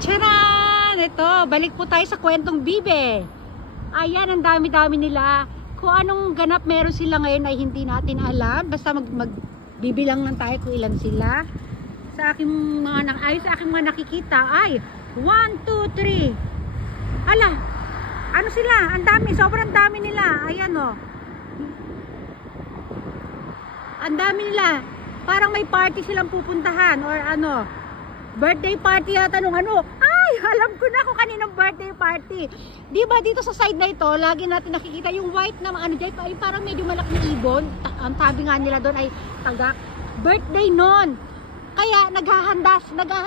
Tcharan! Ito, balik po tayo sa kwentong bibe. Ayan, ang dami-dami nila. Kung anong ganap meron sila ngayon ay hindi natin alam. Basta magbibilang lang tayo kung ilan sila. Sa aking mga nakikita ay 1, 2, 3. Ala, ano sila? Ang dami, sobrang dami nila. Ayan o. Ang dami nila. Parang may party silang pupuntahan or ano. Birthday party yata nung ano. Ay, alam ko na kung kaninong birthday party. Di ba dito sa side na ito, lagi natin nakikita yung white na ano dyan, ay parang medyo malaki na ibon. Ang tabi nga nila doon ay tagak. Birthday nun. Kaya naghahanda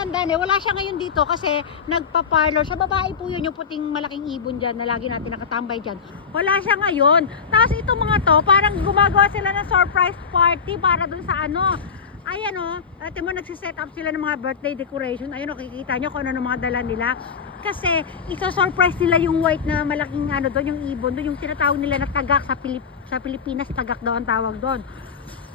na. Wala siya ngayon dito kasi nagpa-parlor. Sa babae po yun, yung puting malaking ibon dyan na lagi natin nakatambay dyan. Wala siya ngayon. Tapos itong mga to, parang gumagawa sila ng surprise party para dun sa ano. Ayan o, ate mo nagsiset up sila ng mga birthday decoration. Ayun o, kikita nyo kung ano ng mga dala nila. Kasi iso-surprise nila yung white na malaking ano doon, yung ibon doon, yung tinatawag nila na tagak sa Pilipinas, tagak daw ang tawag doon.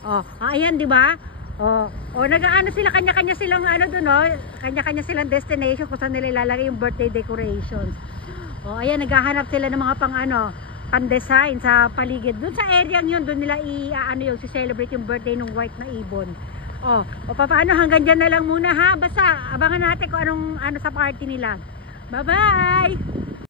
O, ayan di ba? O nag-ano sila, kanya-kanya silang ano doon o, kanya-kanya silang destination kung saan nila ilalagay yung birthday decorations. O, ayan, naghahanap sila ng mga pang ano, pan-design sa paligid. Doon sa area yun, doon nila i-ano yung celebrate yung birthday ng white na ibon. O paano, hanggang dyan na lang muna ha. Basta abangan natin kung anong ano sa party nila. Bye bye!